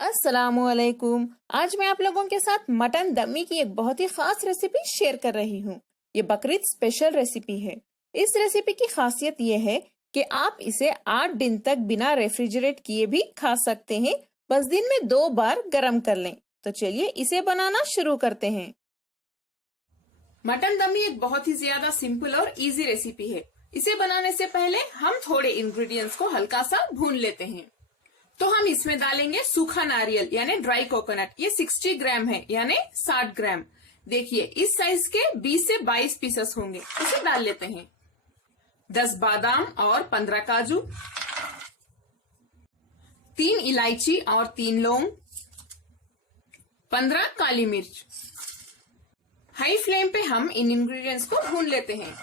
अस्सलामुअलैकुम। आज मैं आप लोगों के साथ मटन दमी की एक बहुत ही खास रेसिपी शेयर कर रही हूँ। ये बकरीद स्पेशल रेसिपी है। इस रेसिपी की खासियत ये है कि आप इसे 8 दिन तक बिना रेफ्रिजरेट किए भी खा सकते हैं। बस दिन में 2 बार गरम कर लें। तो चलिए इसे बनाना शुरू करते हैं। मटन दमी एक बहुत ही ज्यादा सिंपल और इजी रेसिपी है। इसे बनाने से पहले हम थोड़े इंग्रेडिएंट्स को हल्का सा भून लेते हैं। तो हम इसमें डालेंगे सूखा नारियल यानी ड्राई कोकोनट। ये 60 ग्राम है यानी 60 ग्राम। देखिए इस साइज के 20 से 22 पीसेस होंगे। इसे डाल लेते हैं। 10 बादाम और 15 काजू, 3 इलायची और 3 लौंग, 15 काली मिर्च। हाई फ्लेम पे हम इन इंग्रेडिएंट्स को भून लेते हैं।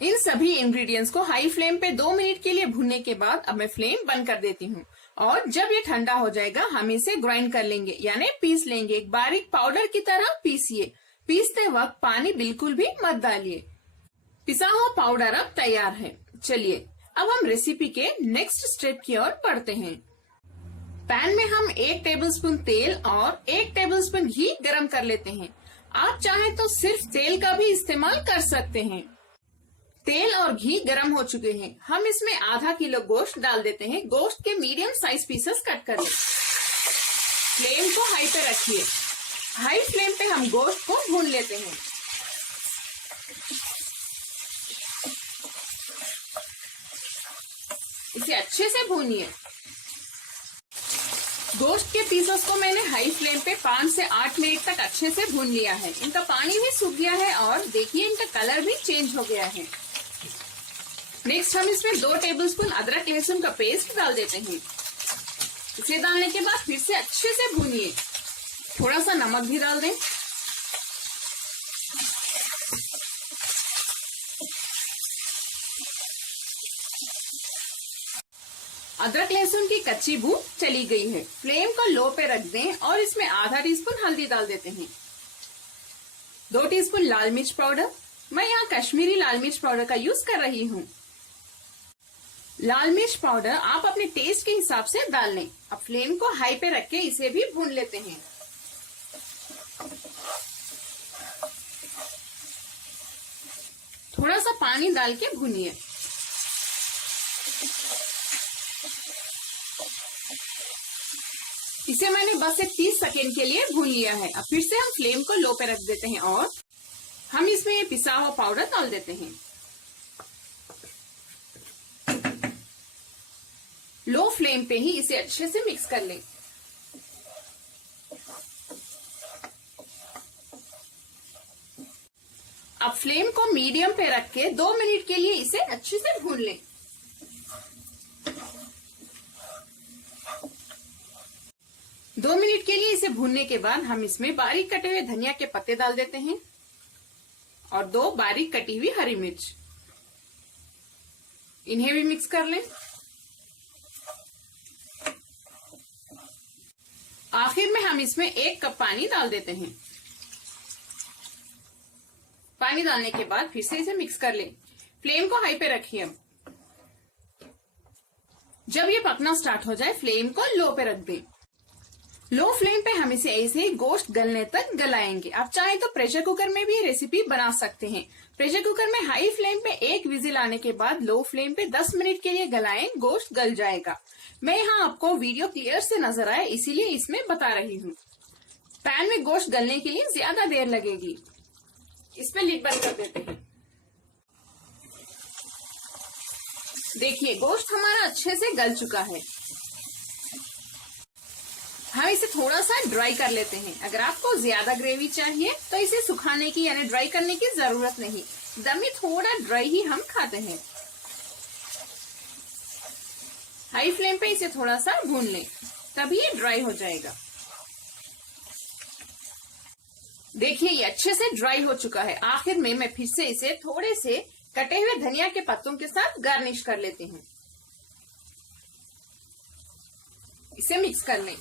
इन सभी इंग्रेडिएंट्स को हाई फ्लेम पे 2 मिनट के लिए भूनने के बाद अब मैं फ्लेम बंद कर देती हूँ। और जब ये ठंडा हो जाएगा हम इसे ग्राइंड कर लेंगे यानी पीस लेंगे। एक बारीक पाउडर की तरह पीसिए। पीसते वक्त पानी बिल्कुल भी मत डालिए। पिसा हुआ पाउडर अब तैयार है। चलिए अब हम रेसिपी के नेक्स्ट स्टेप की ओर बढ़ते हैं। पैन में हम 1 टेबलस्पून तेल और 1 टेबलस्पून घी गरम कर लेते हैं। आप चाहें तो सिर्फ तेल का भी इस्तेमाल कर सकते हैं। तेल और घी गरम हो चुके हैं। हम इसमें आधा किलो गोश्त डाल देते हैं। गोश्त के मीडियम साइज पीसेस कट कर लें। फ्लेम को हाई पे रखिए। हाई फ्लेम पे हम गोश्त को भून लेते हैं। इसे अच्छे से भूनिए। गोश्त के पीसेस को मैंने हाई फ्लेम पे 5 से 8 मिनट तक अच्छे से भून लिया है। इनका पानी भी सूख गया है और देखिए इनका कलर भी चेंज हो गया है। नेक्स्ट हम इसमें 2 टेबलस्पून अदरक लहसुन का पेस्ट डाल देते हैं। इसे डालने के बाद फिर से अच्छे से भूनिए। थोड़ा सा नमक भी डाल दें। अदरक लहसुन की कच्ची बू चली गई है। फ्लेम को लो पे रख दें और इसमें आधा टीस्पून हल्दी डाल देते हैं। 2 टीस्पून लाल मिर्च पाउडर। मैं यहाँ कश्मीरी लाल मिर्च पाउडर का यूज कर रही हूँ। लाल मिर्च पाउडर आप अपने टेस्ट के हिसाब से डाल लें। अब फ्लेम को हाई पे रख के इसे भी भून लेते हैं। थोड़ा सा पानी डाल के भूनिए। इसे मैंने बस से 30 सेकेंड के लिए भून लिया है। अब फिर से हम फ्लेम को लो पे रख देते हैं और हम इसमें ये पिसा हुआ पाउडर डाल देते हैं। लो फ्लेम पे ही इसे अच्छे से मिक्स कर लें। अब फ्लेम को मीडियम पे रख के 2 मिनट के लिए इसे अच्छे से भून लें। दो मिनट के लिए इसे भूनने के बाद हम इसमें बारीक कटे हुए धनिया के पत्ते डाल देते हैं और 2 बारीक कटी हुई हरी मिर्च। इन्हें भी मिक्स कर लें। आखिर में हम इसमें 1 कप पानी डाल देते हैं। पानी डालने के बाद फिर से इसे मिक्स कर लें। फ्लेम को हाई पे रखिए। जब ये पकना स्टार्ट हो जाए फ्लेम को लो पे रख दें। लो फ्लेम पे हम इसे ऐसे ही गोश्त गलने तक गलाएंगे। आप चाहें तो प्रेशर कुकर में भी रेसिपी बना सकते हैं। प्रेशर कुकर में हाई फ्लेम पे 1 विजिल आने के बाद लो फ्लेम पे 10 मिनट के लिए गलाएं। गोश्त गल जाएगा। मैं यहाँ आपको वीडियो क्लियर से नजर आए इसीलिए इसमें बता रही हूँ। पैन में गोश्त गलने के लिए ज्यादा देर लगेगी। इसमें लिड बंद कर देते हैं। देखिए गोश्त हमारा अच्छे से गल चुका है। हम इसे थोड़ा सा ड्राई कर लेते हैं। अगर आपको ज्यादा ग्रेवी चाहिए तो इसे सुखाने की यानी ड्राई करने की जरूरत नहीं। दमी थोड़ा ड्राई ही हम खाते हैं। हाई फ्लेम पे इसे थोड़ा सा भून लें तभी ये ड्राई हो जाएगा। देखिए ये अच्छे से ड्राई हो चुका है। आखिर में मैं फिर से इसे थोड़े से कटे हुए धनिया के पत्तों के साथ गार्निश कर लेती हूँ। इसे मिक्स कर लें।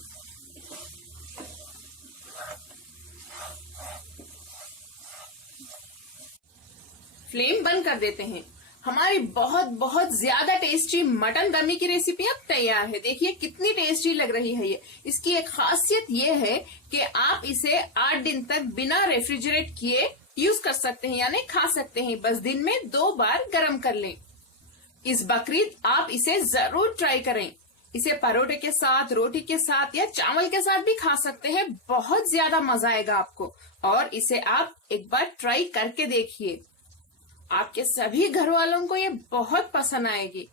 फ्लेम बंद कर देते हैं। हमारी बहुत बहुत ज्यादा टेस्टी मटन दमी की रेसिपी अब तैयार है। देखिए कितनी टेस्टी लग रही है ये। इसकी एक खासियत ये है कि आप इसे 8 दिन तक बिना रेफ्रिजरेट किए यूज कर सकते हैं, यानी खा सकते हैं। बस दिन में 2 बार गर्म कर लें। इस बकरीद आप इसे जरूर ट्राई करें। इसे परोठे के साथ, रोटी के साथ या चावल के साथ भी खा सकते हैं। बहुत ज्यादा मजा आएगा आपको, और इसे आप एक बार ट्राई करके देखिए। आपके सभी घर वालों को ये बहुत पसंद आएगी।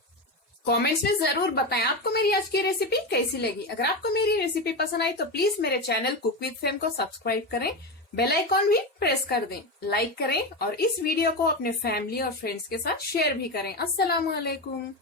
कमेंट्स में जरूर बताएं आपको मेरी आज की रेसिपी कैसी लगी। अगर आपको मेरी रेसिपी पसंद आई तो प्लीज मेरे चैनल कुक विद फेम को सब्सक्राइब करें, बेल आइकॉन भी प्रेस कर दें, लाइक करें और इस वीडियो को अपने फैमिली और फ्रेंड्स के साथ शेयर भी करें। अस्सलाम वालेकुम।